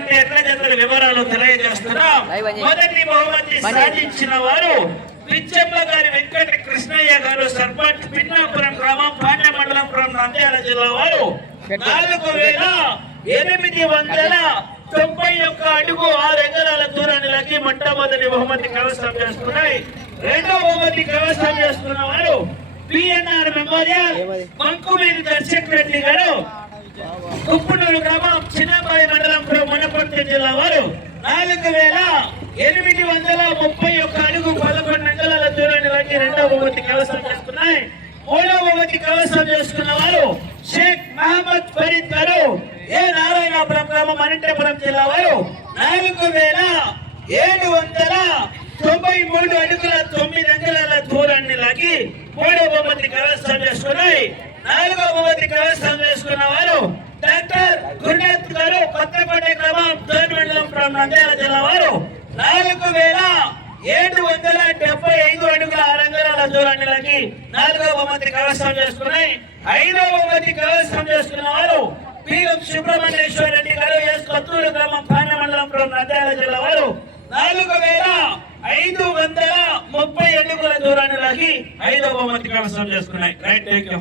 జరిగినటువంటి ఎట్ల వివరాలు తెలియజేస్తున్నాం. మొదటి బహుమతి సాధించిన వారు పిచ్చమ్మ గారి వెంకట కృష్ణయ్య గారు సర్పంచ్ పిన్నాపురం గ్రామం పాండ్య మండలం నంద్యాల జిల్లా వారు. నాలుగు వేల ఎనిమిది వందల తొంభై ఒక్క అడుగు ఆరు ఎకరాల దూరాన్ని లకి మొట్టమొదటి బహుమతి కైవసం చేస్తున్నాయి. రెండో బహుమతి కైవసం చేస్తున్న వారు పిఎన్ఆర్ మెమోరియల్ మంకుమేది దర్శక్ రెడ్డి గారు కుప్పనూరు గ్రామం చిన్నబాయి మండలం మునపర్తి జిల్లా వారు నాలుగు వేల ఎనిమిది వందల ముప్పై ఒక్క అడుగు పదకొండు అంగళాల దూరాన్ని లాగి రెండవ బహుమతి కవసం చేసుకున్నాయి. మూడవ బహుమతి కవసం చేసుకున్న వారు షేక్ మహమ్మద్ ఫరీద్ గారు. ఏ నారాయణపురం గ్రామం అనంతపురం జిల్లా వారు నాలుగు వేల ఏడు వందల తొంభై మూడు అడుగుల తొమ్మిది అంగళాల దూరాన్ని లాగి మూడవ బహుమతి కవసం చేసుకున్నాయి. నాలుగవ బహుమతి కవసం చేసుకున్న వారు డాక్టర్ గురునాథ్ గారు కొత్త మండలం నంద్యాల జిల్లా వారు నాలుగు వేల ఏడు వందల డెబ్బై ఐదు అడుగుల అరంగరాల దూరానికి లాగి నాలుగవ బహుమతి కవసం చేసుకున్నాయి. ఐదవ బహుమతి కవసం చేసుకున్న వారు పీఎం సుబ్రహ్మణ్యేశ్వర రెడ్డి గారు ఎస్ కొత్తూరు గ్రామం పాండ్య మండలం నంద్యాల జిల్లా వారు నాలుగు వేల ఐదు వందల ముప్పై అడుగుల దూరానికి లాగి ఐదవ బహుమతి కవసం చేసుకున్నాయి. Right thank you